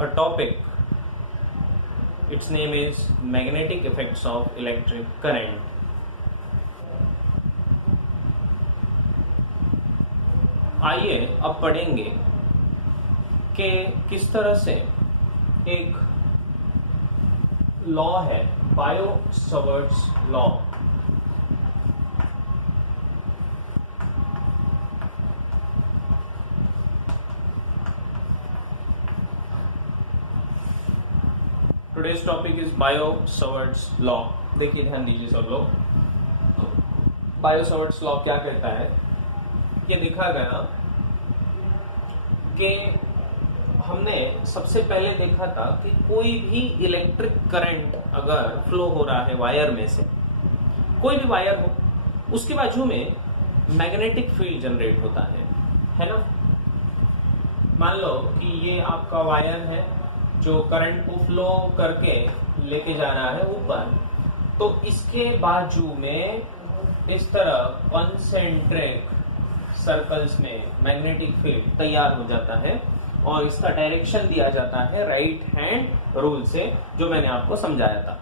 a topic. Its name is magnetic effects of electric current. आइए अब पढ़ेंगे कि किस तरह से एक लॉ है, Biot Savart's law. Today's topic is Biot Savart's law. देखिए, ध्यान दीजिए सब लोग। बायो-सवर्ट्स लॉ क्या कहता है? ये देखा गया कि हमने सबसे पहले देखा था कि कोई भी इलेक्ट्रिक करंट अगर फ्लो हो रहा है वायर में से, कोई भी वायर हो, उसके बाजू में मैग्नेटिक फील्ड जनरेट होता है ना। मान लो कि ये आपका वायर है जो करंट को फ्लो करके लेके जा रहा है ऊपर, तो इसके बाजू में इस तरह कॉन्सेंट्रिक सर्कल्स में मैग्नेटिक फील्ड तैयार हो जाता है और इसका डायरेक्शन दिया जाता है राइट हैंड रूल से, जो मैंने आपको समझाया था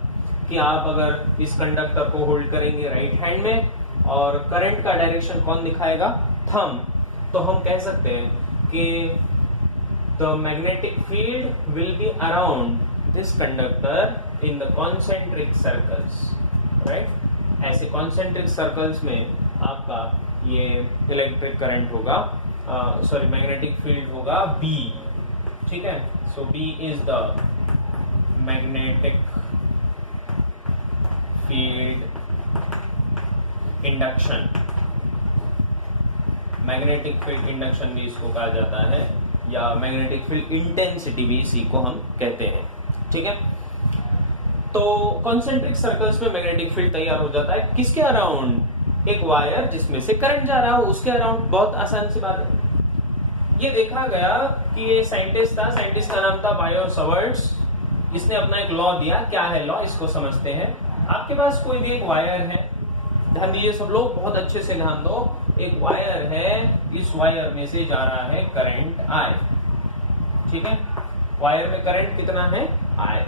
कि आप अगर इस कंडक्टर को होल्ड करेंगे राइट हैंड में और करंट का डायरेक्शन कौन दिखाएगा? थंब। तो हम कह सकते हैं कि the magnetic field will be around this conductor in the concentric circles, right? ऐसे concentric circles में आपका ये इलेक्ट्रिक करंट होगा, मैग्नेटिक फील्ड होगा B, ठीक है। सो B is the magnetic field induction, magnetic field induction भी इसको कहा जाता है, या मैग्नेटिक फील्ड इंटेंसिटी भी इसी को हम कहते हैं, ठीक है। तो कॉन्सेंट्रिक सर्कल्स में मैग्नेटिक फील्ड तैयार हो जाता है किसके अराउंड? एक वायर जिसमें से करंट जा रहा हो उसके अराउंड। बहुत आसान सी बात है। ये देखा गया कि ये साइंटिस्ट था, साइंटिस्ट का नाम था बायो-सवर्ट्स। इसने अपना एक लॉ दिया। क्या है लॉ, इसको समझते हैं। आपके पास कोई भी एक वायर है, ध्यान दीजिए सब लोग, बहुत अच्छे से ध्यान दो। एक वायर है, इस वायर में से जा रहा है करंट I, ठीक है। वायर में करंट कितना है? I।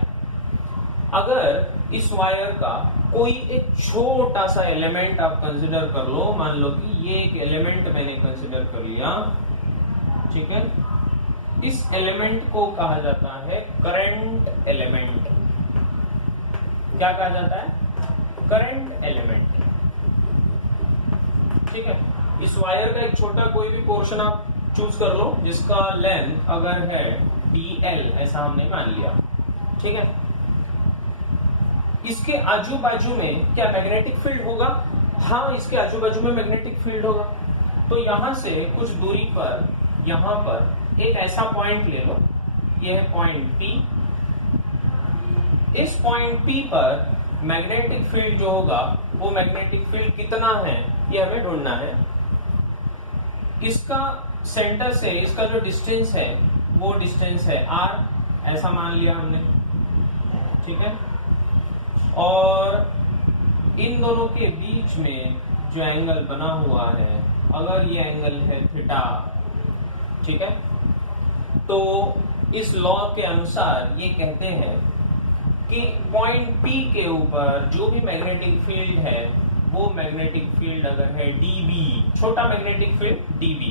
अगर इस वायर का कोई एक छोटा सा एलिमेंट आप कंसिडर कर लो, मान लो कि ये एक एलिमेंट मैंने कंसिडर कर लिया, ठीक है। इस एलिमेंट को कहा जाता है करंट एलिमेंट। क्या कहा जाता है? करंट एलिमेंट, ठीक है। इस वायर का एक छोटा कोई भी पोर्शन आप चूज कर लो जिसका लेंथ अगर है dl, ऐसा हमने मान लिया, ठीक है। इसके आजू बाजू में क्या मैग्नेटिक फील्ड होगा? हाँ, इसके आजू बाजू में मैग्नेटिक फील्ड होगा। तो यहां से कुछ दूरी पर यहां पर एक ऐसा पॉइंट ले लो, यह है पॉइंट P। इस पॉइंट P पर मैग्नेटिक फील्ड जो होगा वो मैग्नेटिक फील्ड कितना है ये हमें ढूंढना है। इसका सेंटर से इसका जो डिस्टेंस है वो डिस्टेंस है r, ऐसा मान लिया हमने, ठीक है। और इन दोनों के बीच में जो एंगल बना हुआ है, अगर ये एंगल है थीटा, ठीक है, तो इस लॉ के अनुसार ये कहते हैं कि पॉइंट P के ऊपर जो भी मैग्नेटिक फील्ड है वो मैग्नेटिक फील्ड अगर है dB, छोटा मैग्नेटिक फील्ड dB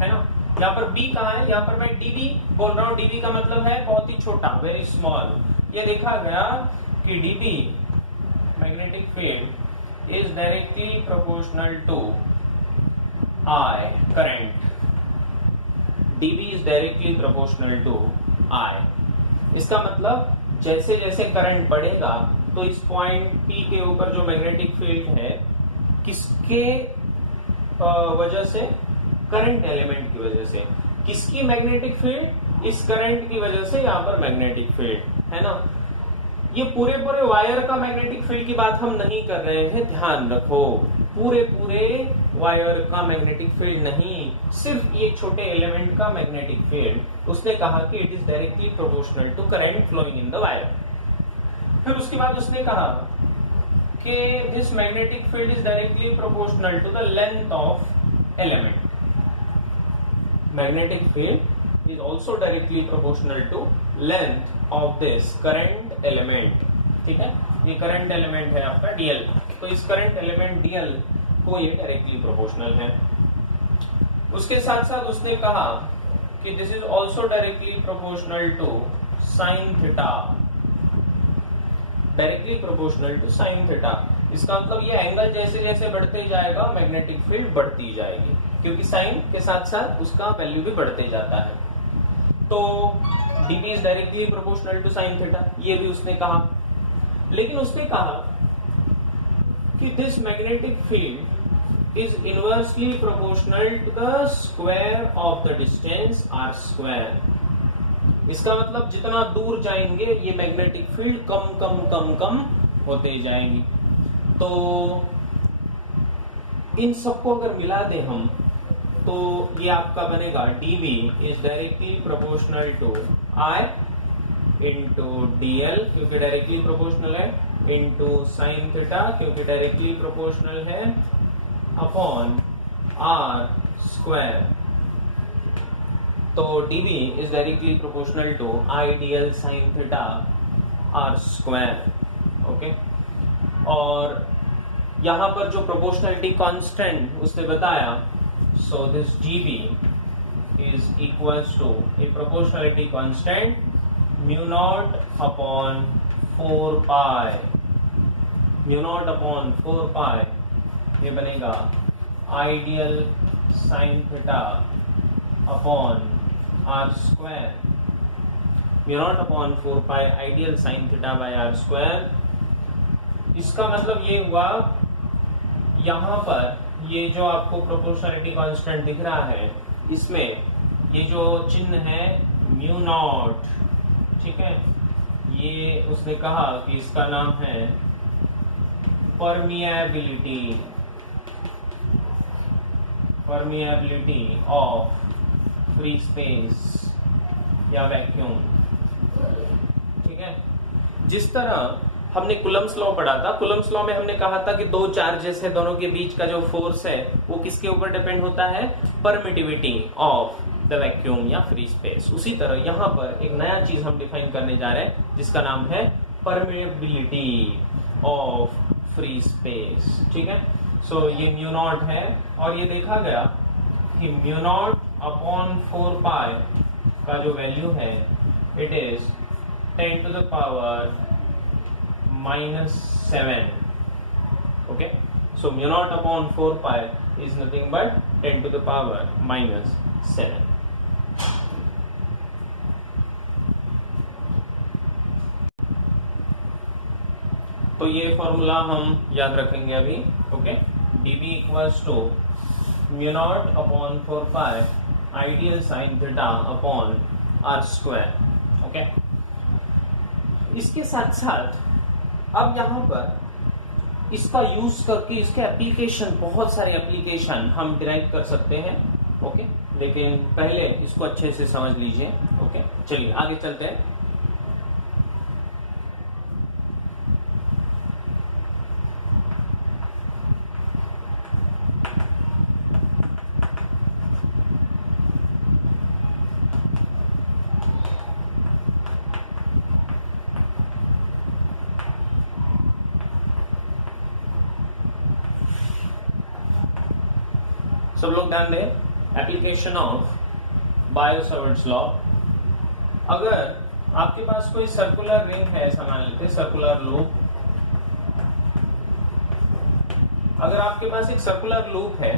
है ना। यहाँ पर B कहाँ है? यहाँ पर मैं dB बोल रहा हूँ। dB का मतलब है बहुत ही छोटा, वेरी स्मॉल। ये देखा गया कि dB magnetic field is directly proportional to I current. dB is directly proportional to I। इसका मतलब जैसे जैसे करंट बढ़ेगा तो इस पॉइंट P के ऊपर जो मैग्नेटिक फील्ड है किसके वजह से? करंट एलिमेंट की वजह से। किसकी मैग्नेटिक फील्ड? इस करंट की वजह से यहाँ पर मैग्नेटिक फील्ड है ना। ये पूरे पूरे वायर का मैग्नेटिक फील्ड की बात हम नहीं कर रहे हैं, ध्यान रखो। पूरे पूरे वायर का मैग्नेटिक फील्ड नहीं, सिर्फ ये छोटे एलिमेंट का मैग्नेटिक फील्ड। उसने कहा कि it is directly proportional to current flowing in the wire. फिर उसके बाद उसने कहा कि this magnetic field is directly proportional to the length of element. Magnetic field is also directly proportional to length of this current element. ठीक है, ये current element है आपका dl, तो इस करंट एलिमेंट dl को ये डायरेक्टली प्रोपोर्शनल है। उसके साथ साथ उसने कहा कि this is also directly proportional to sine theta, directly proportional to sine theta. इसका मतलब ये एंगल जैसे जैसे बढ़ते जाएगा मैग्नेटिक फील्ड बढ़ती जाएगी, क्योंकि साइन के साथ साथ उसका वैल्यू भी बढ़ते जाता है। तो dB is directly proportional to sine theta, ये भी उसने कहा। लेकिन उसने कहा कि this magnetic field is inversely proportional to the square of the distance r square. इसका मतलब जितना दूर जाएंगे ये मैग्नेटिक फील्ड कम कम कम कम होते जाएंगी। तो इन सबको अगर मिला दें हम, तो ये आपका बनेगा dB is directly proportional to I into dl, क्योंकि डायरेक्टली प्रोपोर्शनल है, इंटू साइन थीटा क्योंकि डायरेक्टली प्रोपोर्शनल है, अपॉन r स्क्वायर। तो dB is directly proportional to I dl sine theta r square. Okay, और यहाँ पर जो प्रोपोर्शनलिटी कांस्टेंट उसने बताया, so this dB is equals to a proportionality constant mu naught upon 4 pi, mu naught upon 4 pi, ये बनेगा ideal sine theta upon r square, mu naught upon 4 pi ideal sine theta by r square. इसका मतलब ये हुआ, यहाँ पर ये जो आपको प्रोपोर्शनलिटी कांस्टेंट दिख रहा है, इसमें ये जो चिन्ह है म्यू नॉट, ठीक है, ये उसने कहा कि इसका नाम है permeability, permeability of free space या वैक्यूम। ठीक है, जिस तरह हमने कुलम्स लॉ पढ़ा था, कुलम्स लॉ में हमने कहा था कि दो चार्जेस है, दोनों के बीच का जो फोर्स है वो किसके ऊपर डिपेंड होता है, परमिटिविटी ऑफ द वैक्यूम या फ्री स्पेस। उसी तरह यहाँ पर एक नया चीज हम डिफाइन करने जा रहे हैं जिसका नाम है परमिएबिलिटी ऑफ फ्री स्पेस। ठीक है, सो ये म्यू नॉट है, और ये देखा गया कि म्यू नॉट अपॉन 4 पाई का जो वैल्यू है it is 10 to the power -7। Okay, so mu naught upon 4 pi is nothing but 10 to the power -7। तो ये फॉर्मूला हम याद रखेंगे अभी। Okay, dB equals to mu naught upon 4 pi ideal sine theta upon r square. Okay, इसके साथ साथ अब यहाँ पर इसका यूज करके इसके एप्लीकेशन, बहुत सारे एप्लीकेशन हम डिराइव कर सकते हैं। ओके, लेकिन पहले इसको अच्छे से समझ लीजिए। ओके, चलिए आगे चलते हैं। सब लोग ध्यान दें, एप्लीकेशन ऑफ बायो-सैवर्ट्स लॉ। अगर आपके पास कोई सर्कुलर रिंग है, ऐसा मान लेते हैं सर्कुलर लूप, अगर आपके पास एक सर्कुलर लूप है,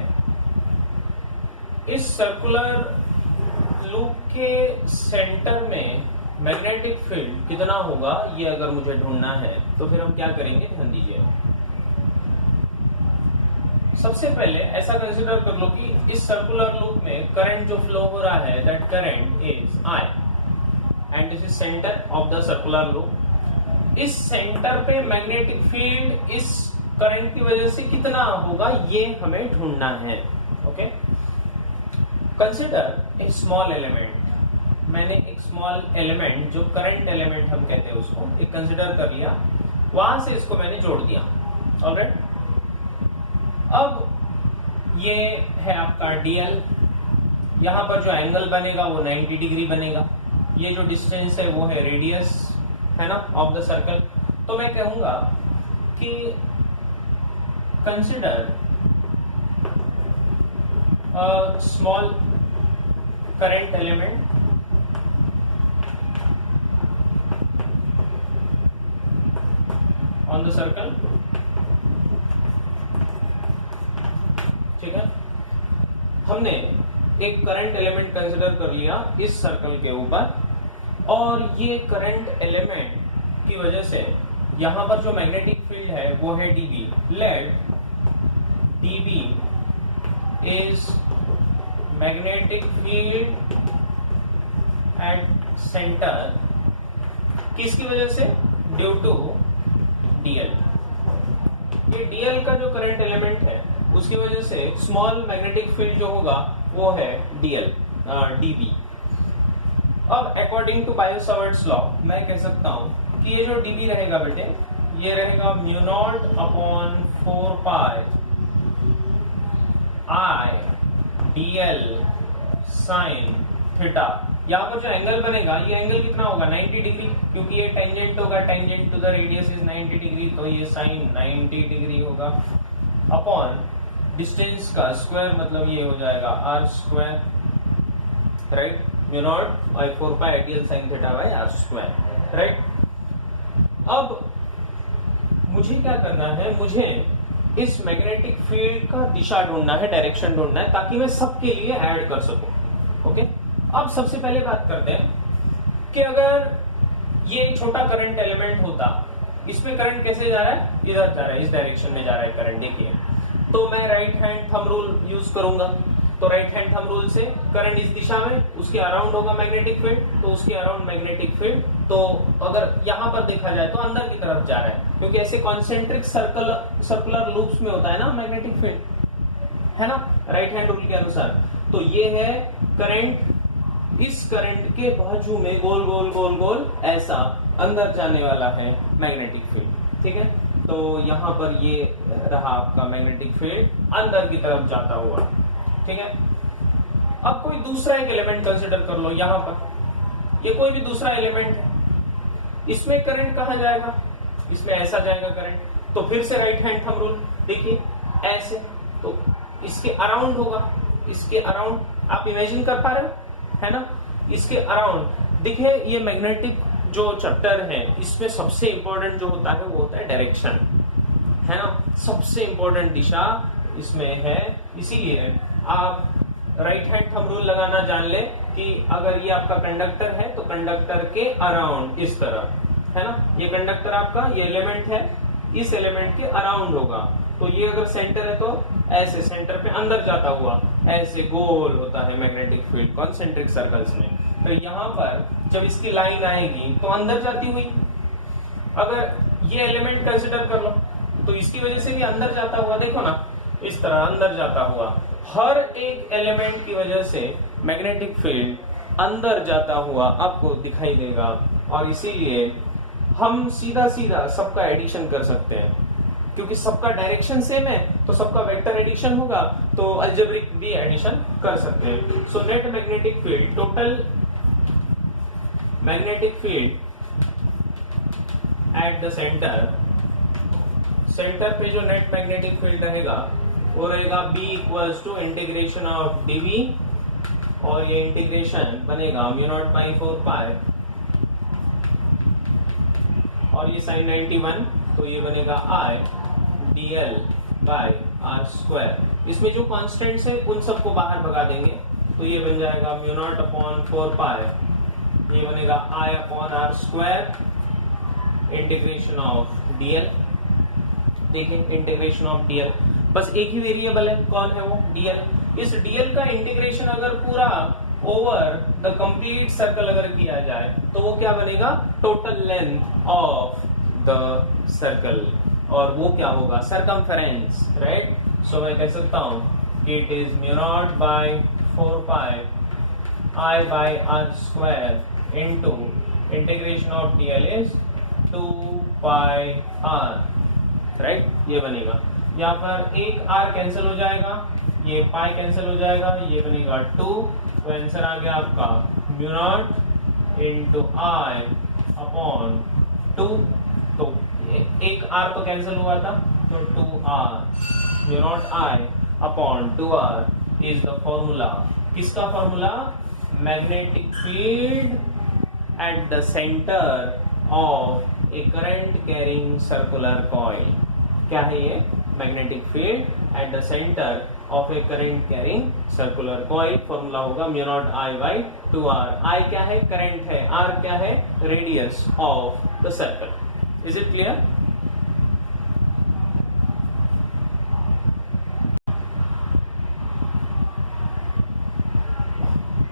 इस सर्कुलर लूप के सेंटर में मैग्नेटिक फील्ड कितना होगा ये अगर मुझे ढूंढना है, तो फिर हम क्या करेंगे, ध्यान दीजिए। सबसे पहले ऐसा कंसीडर कर लो कि इस सर्कुलर लूप में करंट जो फ्लो हो रहा है, that current is I and this is centre of the circular loop. इस सेंटर पे मैग्नेटिक फील्ड इस करंट की वजह से कितना होगा ये हमें ढूंढना है। Okay, consider a small element. मैंने एक स्मॉल एलिमेंट जो करंट एलिमेंट हम कहते हैं उसको एक कंसीडर कर लिया, वहां से इसको मैंने जोड़ दिया। ऑलराइट, अब ये है आपका dl, यहाँ पर जो एंगल बनेगा वो 90 डिग्री बनेगा। ये जो डिस्टेंस है वो है रेडियस, है ना, ऑफ द सर्कल। तो मैं कहूंगा कि consider a small current element on the circle. ठीक है, हमने एक करंट एलिमेंट कंसिडर कर लिया इस सर्कल के ऊपर, और ये करंट एलिमेंट की वजह से यहां पर जो मैग्नेटिक फील्ड है वो है dB। Let dB is magnetic field at center, किसकी वजह से? Due to dl। ये dl का जो करंट एलिमेंट है उसकी वजह से स्मॉल मैग्नेटिक फील्ड जो होगा वो है dB। अब अकॉर्डिंग टू बायो-सावर्ट्स लॉ मैं कह सकता हूं कि ये जो dB रहेगा बेटे, ये रहेगा mu naught upon 4 pi I dl sine theta. यहाँ पर जो एंगल बनेगा, ये एंगल कितना होगा? 90 डिग्री, क्योंकि ये टेंजेंट होगा, tangent to the radius is 90 degree, तो ये साइन 90 डिग्री होगा अपॉन डिस्टेंस का स्क्वायर, मतलब ये हो जाएगा r square, right, mu naught by 4 pi dl sine theta by r square, right. अब मुझे क्या करना है? मुझे इस मैग्नेटिक फील्ड का दिशा ढूंढना है, डायरेक्शन ढूंढना है, ताकि मैं सबके लिए ऐड कर सकूं। ओके, अब सबसे पहले बात करते हैं कि अगर ये छोटा करंट एलिमेंट होता, इसमें करंट कैसे जा रहा है? इधर जा रहा है, इस डायरेक्शन में जा रहा है करंट, देखिए। तो मैं right hand thumb rule use करूंगा, तो राइट हैंड थंब रूल से करंट इस दिशा में, उसके अराउंड होगा मैग्नेटिक फील्ड, तो उसके अराउंड मैग्नेटिक फील्ड, तो अगर यहां पर देखा जाए तो अंदर की तरफ जा रहा है, क्योंकि ऐसे कॉन्सेंट्रिक सर्कुलर लूप्स में होता है ना मैग्नेटिक फील्ड, है ना, राइट हैंड रूल के अनुसार। तो ये है करंट, इस करंट के बाजू में गोल गोल गोल गोल ऐसा अंदर जाने वाला है मैग्नेटिक फील्ड। ठीक है, तो यहां पर ये रहा आपका मैग्नेटिक फील्ड अंदर की तरफ जाता हुआ। ठीक है, अब कोई दूसरा एक एलिमेंट कंसिडर कर लो, यहां पर ये कोई भी दूसरा एलिमेंट है, इसमें करंट कहां जाएगा? इसमें ऐसा जाएगा करंट, तो फिर से राइट हैंड थंब रूल, देखिए ऐसे, तो इसके अराउंड होगा, इसके अराउंड आप इमेजिन कर पा रहे हो, है ना, इसके अराउंड। देखिए ये मैग्नेटिक जो चैप्टर है, इसमें सबसे इंपॉर्टेंट जो होता है वो होता है डायरेक्शन, है ना, सबसे इंपॉर्टेंट दिशा इसमें है। इसीलिए आप राइट हैंड थंब रूल लगाना जान ले कि अगर ये आपका कंडक्टर है तो कंडक्टर के अराउंड इस तरह, है ना, ये कंडक्टर आपका, ये एलिमेंट है, इस एलिमेंट के अराउंड होगा। तो ये अगर सेंटर है तो ऐसे सेंटर पे अंदर जाता हुआ ऐसे गोल होता है मैग्नेटिक फील्ड कॉन्सेंट्रिक सर्कल्स में। तो यहाँ पर जब इसकी लाइन आएगी तो अंदर जाती हुई, अगर ये एलिमेंट कंसिडर कर लो तो इसकी वजह से भी अंदर जाता हुआ, देखो ना, इस तरह अंदर जाता हुआ, हर एक एलिमेंट की वजह से मैग्नेटिक फील्ड अंदर जाता हुआ आपको दिखाई देगा। और इसीलिए हम सीधा सीधा सबका एडिशन कर सकते हैं, क्योंकि सबका डायरेक्शन सेम है तो सबका वेक्टर एडिशन होगा, तो अलजेब्रिक भी एडिशन कर सकते हैं। So net magnetic field, total magnetic field at the center, center पे जो नेट मैग्नेटिक फील्ड रहेगा वो रहेगा B equals to integration of dV, और ये इंटीग्रेशन बनेगा म्यू नॉट बाई 4 पाई, और ये साइन 91, तो ये बनेगा I dl by r square. इसमें जो कॉन्स्टेंट्स है उन सबको बाहर भगा देंगे, तो ये बन जाएगा म्यू नॉट अपॉन 4 पाई, ये बनेगा I upon r square, integration of dl। देखिए इंटीग्रेशन ऑफ dl, बस एक ही वेरिएबल है, कौन है वो? dl। इस dl का इंटीग्रेशन अगर पूरा ओवर द कंप्लीट सर्कल अगर किया जाए तो वो क्या बनेगा? Total length of the circle, और वो क्या होगा? Circumference, right. सो मैं कह सकता हूं कि it is mu naught by 4 pi I by r square into integration of dl is 2 pi r, right. ये बनेगा, यहाँ पर एक r कैंसिल हो जाएगा, ये पाई कैंसिल हो जाएगा, ये बनेगा 2 तो आंसर आ गया आपका म्यू नॉट इंटू आई अपॉन 2। तो एक r तो कैंसिल हुआ था, तो 2r mu naught I upon 2r is the formula. किसका formula? Magnetic field at the centre of a current carrying circular coil. क्या है ये? Magnetic field at the centre of a current carrying circular coil. Formula होगा mu naught I by 2r। I क्या है? Current है। r क्या है? Radius of the circle. Is it clear?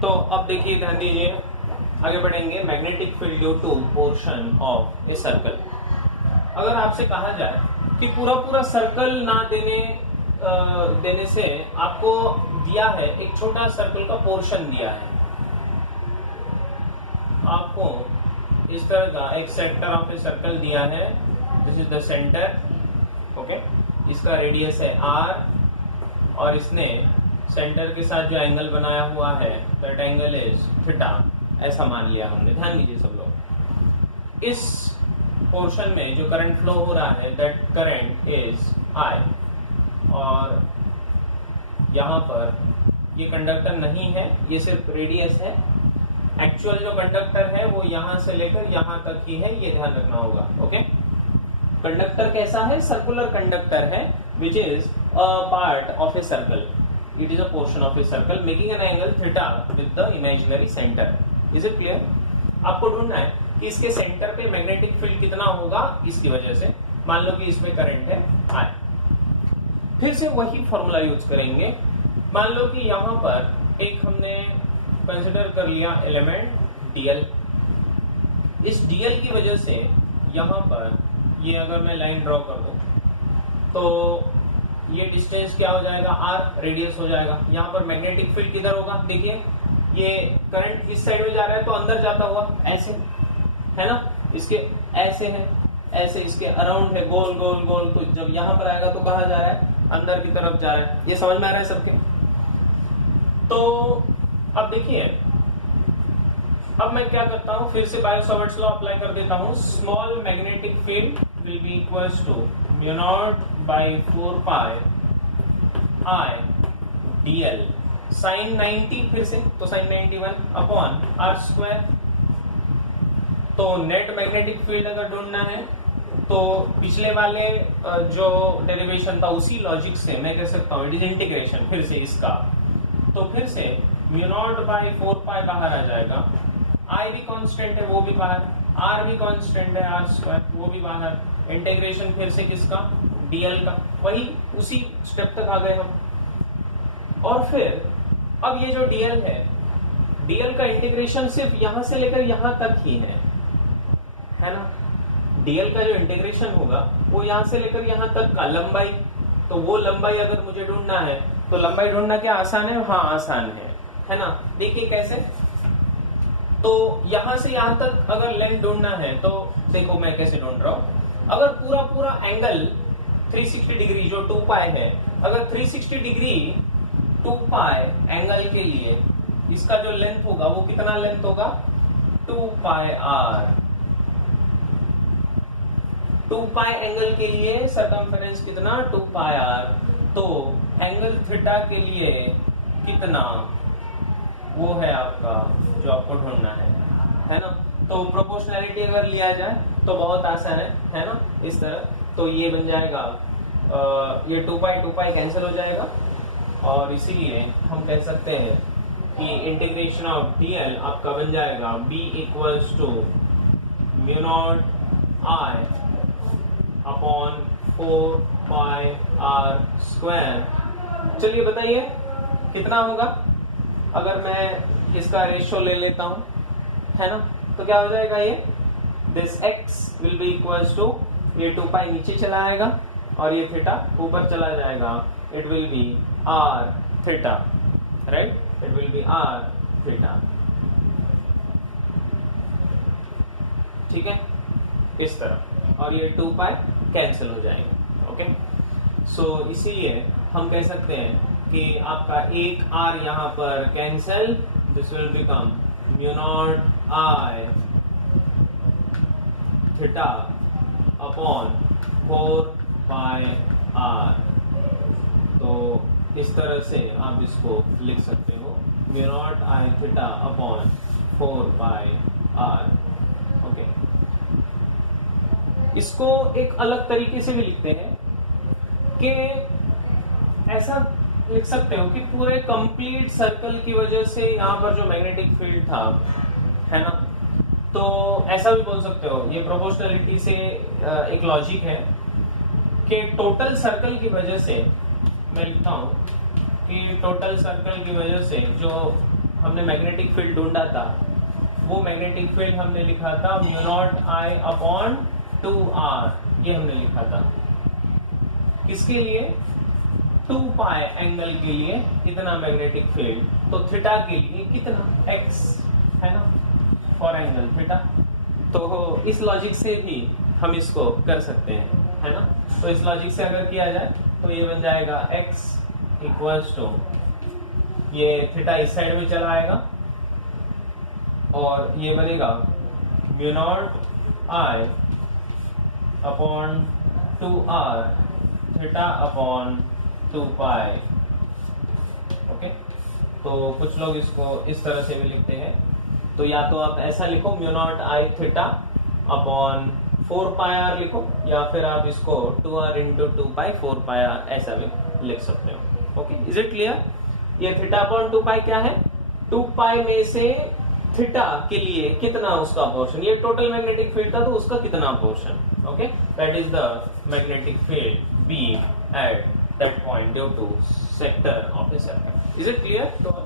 तो अब देखिए, ध्यान दीजिए, आगे बढ़ेंगे। Magnetic field due to portion of a circle. अगर आपसे कहा जाए कि पूरा पूरा सर्कल ना देने से आपको दिया है एक छोटा सर्कल का पोर्शन दिया है, आपको इस तरह का एक सेक्टर ऑफ ए सर्कल दिया है, this is the centre, okay. इसका रेडियस है r और इसने सेंटर के साथ जो एंगल बनाया हुआ है दैट एंगल इज थीटा, ऐसा मान लिया हमने। ध्यान दीजिए सब लोग, इस पोर्शन में जो करंट फ्लो हो रहा है दैट करंट इज I, और यहाँ पर ये कंडक्टर नहीं है, ये सिर्फ रेडियस है। एक्चुअल जो कंडक्टर है वो यहाँ से लेकर यहाँ तक ही है, ये ध्यान रखना होगा, ओके। कंडक्टर कैसा है? सर्कुलर कंडक्टर है, which is a part of a circle. It is a portion of a circle making an angle theta with the imaginary centre. Is it clear? आपको ढूंढना है कि इसके सेंटर पे मैग्नेटिक फील्ड कितना होगा, इसकी वजह से मान लो कि इसमें करंट है I। फिर से वही फॉर्मूला यूज करेंगे। मान लो कि यहाँ पर एक हमने कंसिडर कर लिया एलिमेंट dl। इस dl की वजह से यहाँ पर ये अगर मैं लाइन ड्रॉ कर दूं तो ये डिस्टेंस क्या हो जाएगा? r, रेडियस हो जाएगा। यहाँ पर मैग्नेटिक फील्ड किधर होगा? देखिए, ये करंट इस साइड में जा रहा है तो अंदर जाता हुआ ऐसे, है ना, इसके ऐसे है, ऐसे इसके अराउंड है, गोल गोल गोल। तो जब यहाँ पर आएगा तो कहाँ जा रहा है? अंदर की तरफ जा रहा है। ये समझ में आ रहा है सबके? तो अब देखिए, अब मैं क्या करता हूँ, फिर से बायो-सावर्ट्स लॉ अप्लाई कर देता हूँ। Small magnetic field will be equals to mu naught by 4 pi I dl sine 90, फिर से तो साइन 91 अपॉन r स्क्वायर। तो नेट मैग्नेटिक फील्ड अगर ढूंढना है तो पिछले वाले जो डेरिवेशन था उसी लॉजिक से मैं कह सकता हूँ इट इज इंटीग्रेशन फिर से इसका। तो फिर से म्यू नॉट बाई 4 पाई बाहर आ जाएगा, I भी कांस्टेंट है वो भी बाहर, R भी कांस्टेंट है r स्क्वायर वो भी बाहर। इंटीग्रेशन फिर से किसका? dl का। वही उसी स्टेप तक आ गए हम। और फिर अब ये जो dl है, dl का इंटीग्रेशन सिर्फ यहां से लेकर यहां तक ही है ना। dl का जो इंटीग्रेशन होगा वो यहां से लेकर यहां तक का लंबाई, तो वो लंबाई अगर मुझे ढूंढना है तो लंबाई ढूंढना क्या आसान है? हाँ आसान है ना। देखिए कैसे, तो यहां से यहां तक अगर लेंथ ढूंढना है तो देखो मैं कैसे ढूंढ रहा हूं। अगर पूरा पूरा एंगल 360 डिग्री जो 2 पाई है, अगर 360 डिग्री 2 पाई एंगल के लिए इसका जो लेंथ होगा वो कितना लेंथ होगा? 2 पाई r। 2 पाई एंगल के लिए सरकमफेरेंस कितना? 2 पाई r। तो एंगल थीटा के लिए कितना, वो है आपका जो आपको ढूंढना है ना। तो प्रोपोर्शनैलिटी अगर लिया जाए तो बहुत आसान है ना, इस तरह। तो ये बन जाएगा, ये 2 पाई कैंसिल हो जाएगा, और इसीलिए हम कह सकते हैं कि इंटीग्रेशन ऑफ dl आपका बन जाएगा b equals to mu naught I upon 4 pi r square. चलिए बताइए कितना होगा अगर मैं इसका रेशियो ले लेता हूं, है ना। तो क्या हो जाएगा? ये this x will be equals to, ये 2 पाई नीचे चला आएगा और ये थीटा ऊपर चला जाएगा। It will be r theta, right, it will be r theta. ठीक है, इस तरह, और ये 2 पाई कैंसिल हो जाएंगे। ओके, सो इसीलिए हम कह सकते हैं कि आपका एक r यहाँ पर cancel, this will become mu naught I theta upon 4 pi r। तो इस तरह से आप इसको लिख सकते हो mu naught I theta upon 4 pi r। Okay, इसको एक अलग तरीके से भी लिखते हैं कि ऐसा लिख सकते हो कि पूरे कंप्लीट सर्कल की वजह से यहाँ पर जो मैग्नेटिक फील्ड था, है ना, तो ऐसा भी बोल सकते हो। ये प्रोपोर्शनलिटी से एक लॉजिक है कि टोटल सर्कल की वजह से, मैं लिखता हूं कि टोटल सर्कल की वजह से जो हमने मैग्नेटिक फील्ड ढूंढा था, वो मैग्नेटिक फील्ड हमने लिखा था mu naught I upon 2r। ये हमने लिखा था किसके लिए? 2 पाई एंगल के लिए कितना मैग्नेटिक फील्ड, तो थीटा के लिए कितना, x, है ना, फॉर एंगल थीटा। तो इस लॉजिक से भी हम इसको कर सकते हैं, है ना। तो इस लॉजिक से अगर किया जाए तो ये बन जाएगा x इक्वल्स टू, ये थीटा इस साइड में चला आएगा और ये बनेगा mu naught I upon 2r theta upon 2 pi. Okay, तो कुछ लोग इसको इस तरह से भी लिखते हैं। तो या तो आप ऐसा लिखो mu naught I theta upon 4 pi r लिखो, या फिर आप इसको 2r into 2 pi 4 pi are ऐसा भी लिख सकते हो। Okay, is it clear? ये थीटा अपॉन 2 पाई क्या है? 2 पाई में से थीटा के लिए कितना उसका पोर्शन, ये टोटल मैग्नेटिक फील्ड था तो उसका कितना portion. Okay, that is the magnetic field B at that point due to sector of a circle. Is it clear to all?